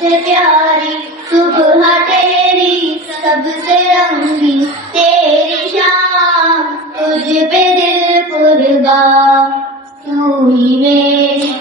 सबसे प्यारी सुबह तेरी, सबसे रंगीन तेरी शाम, तुझ पे दिल कुर्बान, तू ही मेरी